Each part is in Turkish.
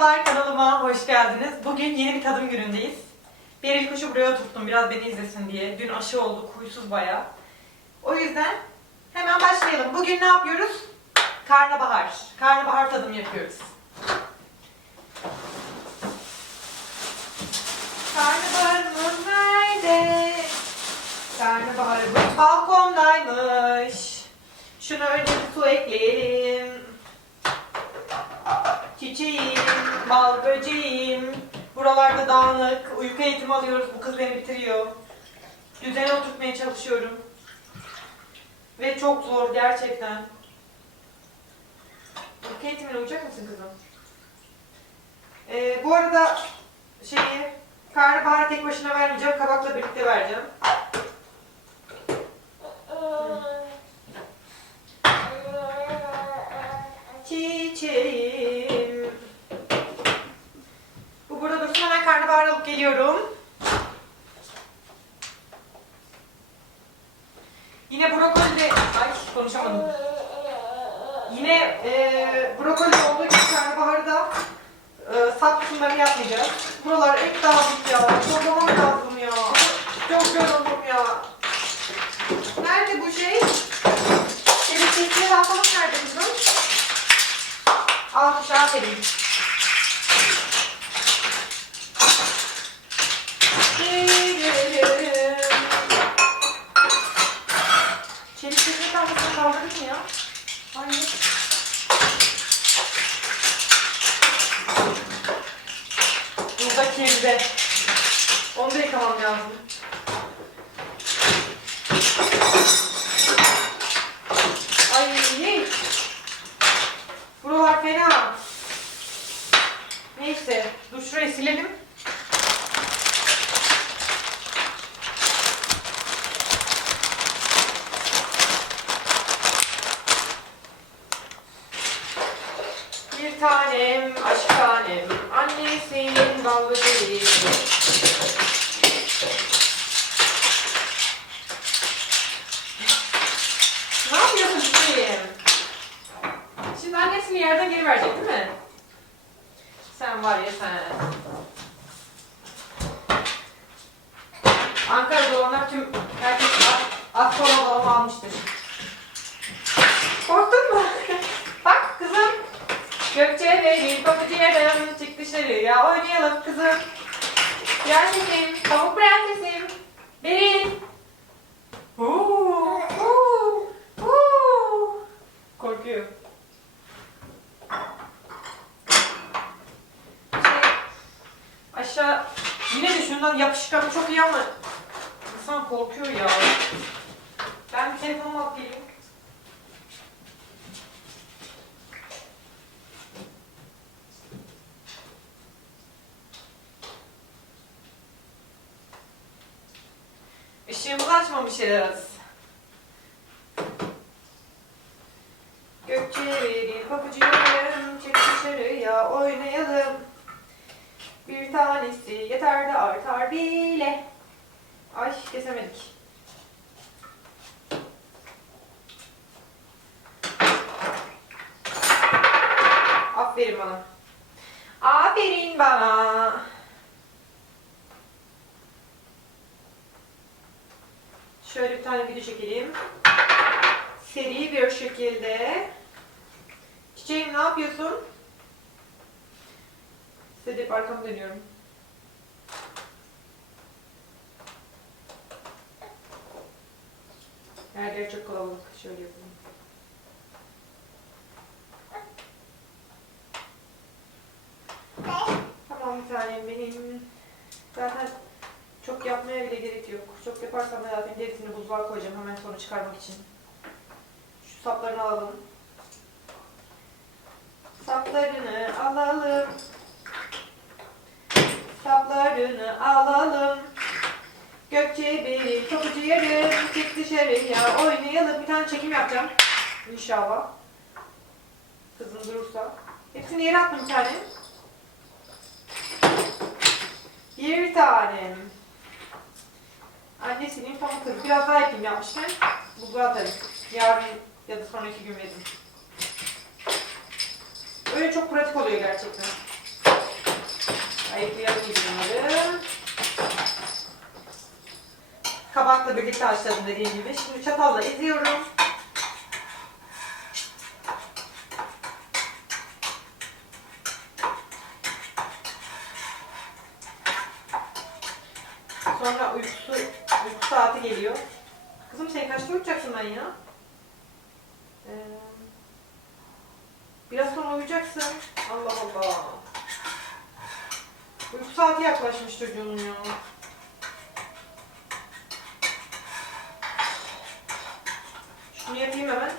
Merhabalar kanalıma hoş geldiniz. Bugün yeni bir tadım günündeyiz. Bir el kuşu buraya oturttum biraz beni izlesin diye. Dün aşı olduk huysuz bayağı. O yüzden hemen başlayalım. Bugün ne yapıyoruz? Karnabahar. Karnabahar tadım yapıyoruz. Karnabaharımız nerede? Karnabaharımız balkondaymış. Şuna önce su ekleyelim. Çiçeğim, bal böceğim. Buralarda dağınık. Uyku eğitimi alıyoruz. Bu kız beni bitiriyor. Düzene oturtmaya çalışıyorum. Ve çok zor gerçekten. Uyku eğitimine uyacak mısın kızım? Ee, bu arada şeyi karnabaharı tek başına vermeyeceğim. Kabakla birlikte vereceğim. Çiçeğim. Bu burada dursun hemen karnabahar alıp geliyorum. Yine brokoli de... Ay konuşamadım. Yine e, brokoli olduğu gibi karnabaharı da e, sap kısımlarını yapmayacağız. Buralar hep dağılmış ya. Toplamam lazım ya. Çok yoruldum ya. Nerede bu şey? Elektrikli rahatlamak nerede kızım? Alkış aferin. Hayır. Burada kirli. Onu da yıkamam lazım. Ay. Buralar fena. Neyse. Dur şurayı silelim. Bir tanem, aşk tanem, bal böceği. Ne yapıyorsun yerden geri verecek değil mi? Sen var ya sen. Ankara'da olanlar tüm herkes at formalarımı almıştır. Korktun mu? Bak kızım. Gökçe ve bir kapıcı yarım çık dışarıya oynayalım kızım. Prensesim, pamuk prensesim. Berin. Huu, huu, huu. Korkuyor. Şey, aşağı yine de şundan yapışkanı çok iyi ama insan korkuyor ya. Ben bir telefonumu alıp geleyim. Açmamışız. Gökçe bir pabucuyum, çık dışarıya oynayalım. Bir tanesi yeter de artar bile. Ay kesemedik. Aferin bana. Aferin bana. Şöyle bir tane video çekelim. Seri bir şekilde. Çiçeğim ne yapıyorsun? Sedef arkamı dönüyorum. Her yer çok kalabalık. Şöyle yapayım. Tamam bir tanem benim. Zaten çok yapmaya bile gerek yok. Çok yaparsam da zaten gerisini buzluğa koyacağım hemen sonra çıkarmak için. Şu saplarını alalım. Saplarını alalım. Saplarını alalım. Gökçe bir topucu yarım. Çık dışarıya oynayalım. Bir tane çekim yapacağım. İnşallah. Kızım durursa. Hepsini yere attım bir tane. Bir tanem. Annesinin pamuk kızı. Biraz daha yapayım yapmışken. Buzluğa atarım. Yarın ya da sonraki gün veririm. Öyle çok pratik oluyor gerçekten. ekleyelim bunları. Kabakla birlikte haşladım dediğim gibi. Şimdi çatalla eziyorum. Sonra uykusu, uyku saati geliyor. Kızım sen kaçta uyuyacaksın ben ya? Ee, biraz sonra uyuyacaksın. Allah Allah. Uyku saati yaklaşmış çocuğun ya. Şunu yapayım hemen.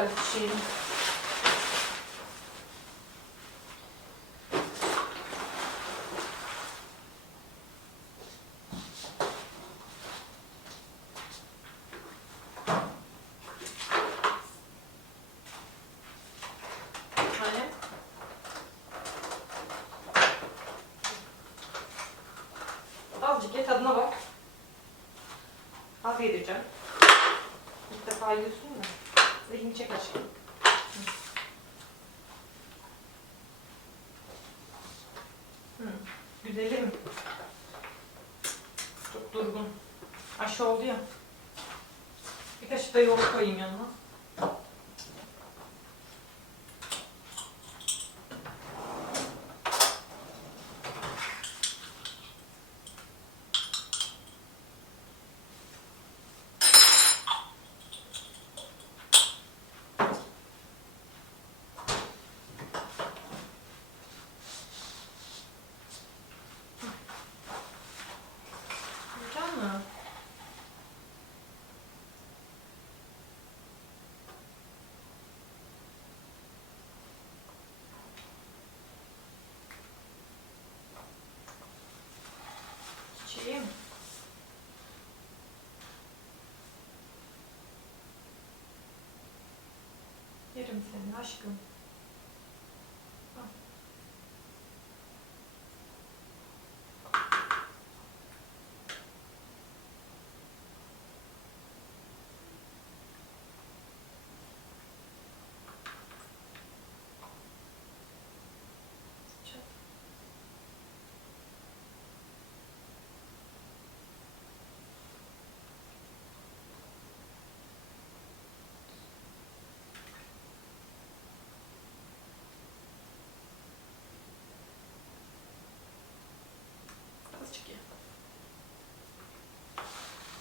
Şeyin. Hani? Azıcık ye tadına bak. Az yedireceğim. İlk defa yiyorsun Zihni çek aşkım. Güzelim. Çok durgun. Aşı oldu ya. Bir kaşık da yoğurt koyayım yanına. Yerim seni aşkım.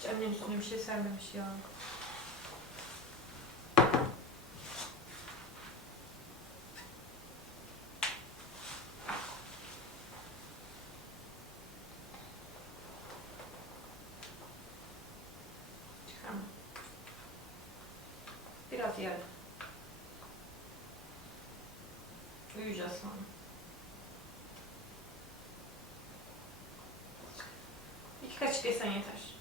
Annem üstüne bir şey sermemiş ya. Çıkarma. Biraz yarın. Uyuyacağız sonra. Kaşık yesen yeter.